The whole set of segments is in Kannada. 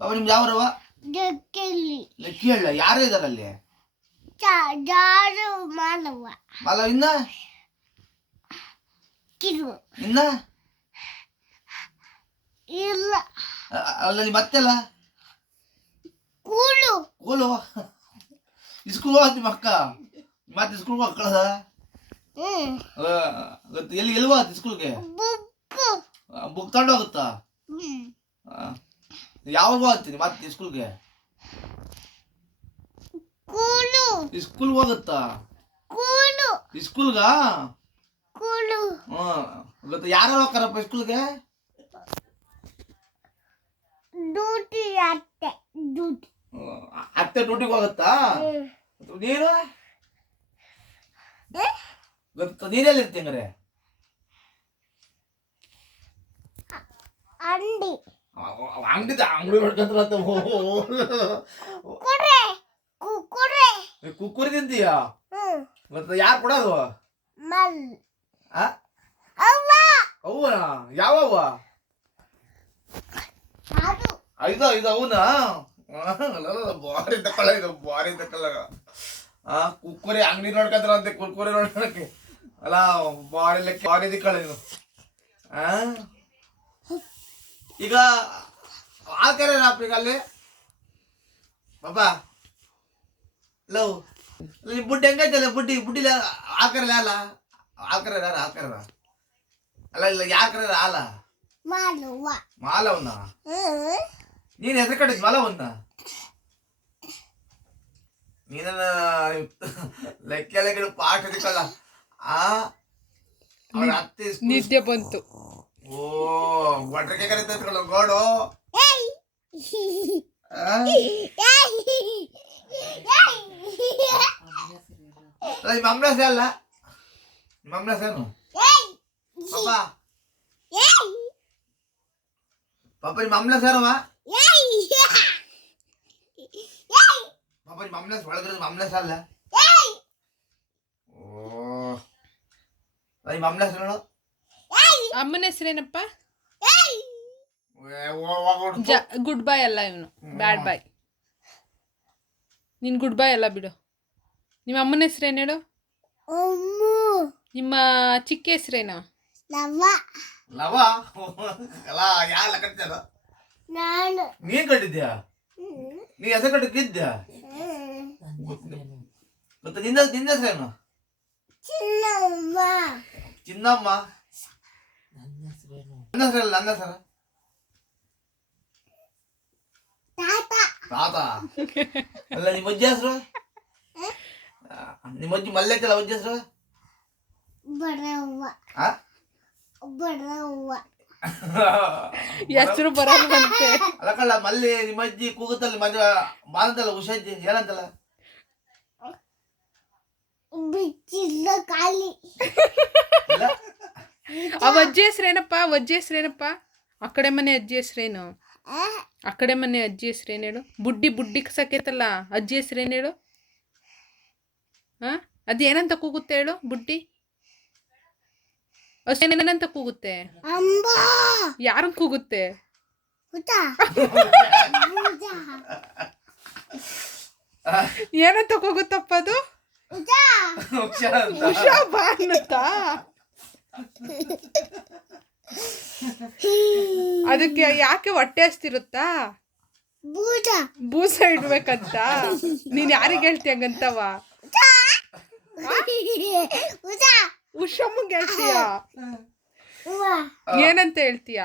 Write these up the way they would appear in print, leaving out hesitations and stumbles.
ಪಾಪ ನಿಮ್ದು ಯಾವ್ರವ? ಲೆಕ್ಕಿಹಳ್ಳ. ಯಾರು ಇದಾರೆ ಅಲ್ಲಿ? ಮಾಲವ. ಇನ್ನ ಇನ್ನ ಇಲ್ಲ ಅಲ್ಲ ಮತ್ತೆಲ್ಲ ಕೂಳು ಕೂಲು ಸ್ಕೂಲ್ ಹೋಗ್ತಿ ಮಕ್ಕ ಮತ್ತೆ ಸ್ಕೂಲ್ ಮಕ್ಕಳದ ಎಲ್ಲಿ ಎಲ್ಲಿ ಹೋಗ್ತಿ ಸ್ಕೂಲ್ಗೆ? ಬುಕ್ ತಗೊಂಡು ಹೋಗುತ್ತಾ? ಯಾವಾಗ ಹೋಗ್ತೀನಿ ಮತ್ತೆ ಸ್ಕೂಲ್ಗೆ? ಸ್ಕೂಲ್ ಹೋಗುತ್ತಾ ಸ್ಕೂಲ್ಗ? ಗೊತ್ತ ಯಾರು ಹೋಗ್ತಾರಪ್ಪ ಸ್ಕೂಲ್ಗೆ? ಅತ್ತೆ ಡ್ಯೂಟಿಗೆ ಹೋಗುತ್ತಾ? ನೀನು ಗೊತ್ತ ನೀನೆಲ್ಲಿ ಇರ್ತೀಂಗ್ರೆ? ಅಂಗಡಿ ಹೊಡ್ಕಂತ ಕುಕ್ಕುರಿ ತಿಂತೀಯ? ಮತ್ತೆ ಯಾರು ಕೊಡೋದು? ಅವ್ವ ಯಾವವ್ವ? ಐದು ಅವನ ಬಾರಿ ತಕೊಳ್ಳ ಇದು ಬಾರಿ ತಕೊಳ್ಳ. ಕುಕ್ಕುರಿ ಅಂಗಡಿ ನೋಡ್ಕಂತಾರ ಅಂತೆ ಕುರ್ಕುರಿ ನೋಡ್ಕೊಳಕ್ಕೆ ಅಲ್ಲ ಬಾರಿ ಲೆಕ್ಕ ಬಾರಿ ದಿಕ್ಕಳ ಇದು. ಈಗ ಹಾಲ್ಕರ ಈಗ ಅಲ್ಲಿ ಬಾಬಾ ಲವ್ ನಿಮ್ ಬುಡ್ಡಿ ಹೆಂಗೈತಲ್ಲ ಬುಡ್ಡಿಲ ಹಾಕರಲ್ಲ ಅಲ್ಲ ಹಾಕರ ಯಾರ ಹಾಕರ ಅಲ್ಲ ಇಲ್ಲ ಯಾಕರ ಹಾಲ ಮಾಲವನ್ನ ನೀನ್ ಹೆಸರು ಕಟ್ಟಿದ್ ಮಾಲವನ್ನ ನೀನ ಲೆಕ್ಕ ಲೆಕ್ಕ ಪಾಠ ದಿಕ್ಕಲ್ಲ. ಅವ್ರ ಅತ್ತೆ ನಿದ್ದೆ ಬಂತು. ಓ ಒಟ್ರಿಗೆ ಕರೀತಲ್ಲ ಗೋಡು. ನಿಮ್ಮ ಅಮ್ಮನ ಅಲ್ಲ ನಿಮ್ಮ ಅಮ್ಮನ ಸೇನು ಪಾಪ ಪಾಪ ನಿಮ್ಮ ಅಮ್ಮನ ಸೇರವ ಪಾಪ ನಿಮ್ಮ ಅಮ್ಮನ ಒಳಗಿರೋದು ಅಮ್ಮನ ಅಲ್ಲ. ಓ ನಿಮ್ಮ ಅಮ್ಮನ ಹೆಸರು ಅಮ್ಮನ ಹೆಸರೇನಪ್ಪ? ಗುಡ್ ಬಾಯ್ ಅಲ್ಲ ಇವನು ಬ್ಯಾಡ್ ಬಾಯ್. ನೀನ್ ಗುಡ್ ಬಾಯ್ ಅಲ್ಲ ಬಿಡು. ನಿಮ್ಮ ಅಮ್ಮನ ಹೆಸರೇನು ಹೇಳು? ನಿಮ್ಮ ಚಿಕ್ಕ ಹೆಸರೇನು? ಲವ. ಅಲ್ಲ ಯಾರ ಕಟ್ತಾರ? ನೀನ್ ಕಟ್ಟಿದ್ಯಾ? ನೀ ಹೆಸರು ಕಟ್ಟಿದ್ಯಾ? ಮತ್ತೆ ನಿನ್ನ ನಿನ್ನ ಹೆಸರೇನು? ಚಿನ್ನಮ್ಮ. ನನ್ನ ಹೆಸರಲ್ಲ ನನ್ನ ಹೆಸರು ತಾತ. ಅಲ್ಲ ನಿಮ್ಮ ಅಜ್ಜಿ ಹೆಸರು? ನಿಮ್ಮ ಅಜ್ಜಿ ಮಲ್ಲೆ ಐತಲ್ಲ ಅಜ್ಜಿ ಹೆಸರು? ಹೆಸರು ಬರಲ್ವಂತೆ. ಅಲ್ಲಕಲ್ಲ ಮಲ್ಲಿ ನಿಮ್ಮ ಅಜ್ಜಿ ಕೂಗುತ್ತಲ್ಲ ಮದುವೆ ಬಾಂತಲ್ಲ ಉಷಜ್ಜಿ ಏನಂತಲ್ಲ? ಅವ ಅಜ್ಜಿ ಹೆಸ್ರೇನಪ್ಪ? ಅಜ್ಜಿ ಹೆಸ್ರೇನಪ್ಪ? ಆ ಕಡೆ ಮನೆ ಅಜ್ಜಿ ಹೆಸ್ರೇನು? ಆ ಕಡೆ ಮನೆ ಅಜ್ಜಿ ಹೆಸ್ರೇನು ಹೇಳು? ಬುಡ್ಡಿ ಸಾಕೈತಲ್ಲ ಅಜ್ಜಿ ಹೆಸ್ರೇನು ಹೇಳು? ಅದು ಏನಂತ ಕೂಗುತ್ತೆ ಹೇಳು? ಬುಡ್ಡಿ ಏನಂತ ಕೂಗುತ್ತೆ? ಯಾರನ್ನ ಕೂಗುತ್ತೆ? ಏನಂತ ಕೂಗುತ್ತಪ್ಪ ಅದು? ಉಷಾ ಬಾ ಅನ್ನುತ್ತಾ? ಅದಕ್ಕೆ ಯಾಕೆ ಹೊಟ್ಟೆ ಹಸ್ತಿರುತ್ತಾ? ಬೂಸ ಇಡ್ಬೇಕಂತ. ನೀನ್ ಯಾರಿಗೆ ಹೇಳ್ತೀಯ ಹಂಗಂತವ? ಉಷಮ್ಮಂಗೆ ಹೇಳ್ತೀಯ? ಏನಂತ ಹೇಳ್ತೀಯ?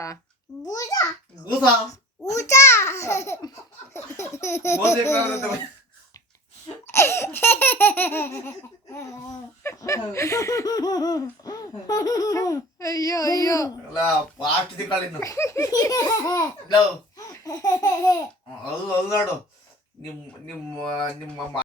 ಅಯ್ಯೋ ಅಯ್ಯೋ ಪಾಸ್ಟ್ ದಿಕ್ಕಾಳಿನ್ನು ಅದು ನೋಡು ನಿಮ್ಮ ನಿಮ್ಮ ನಿಮ್ಮ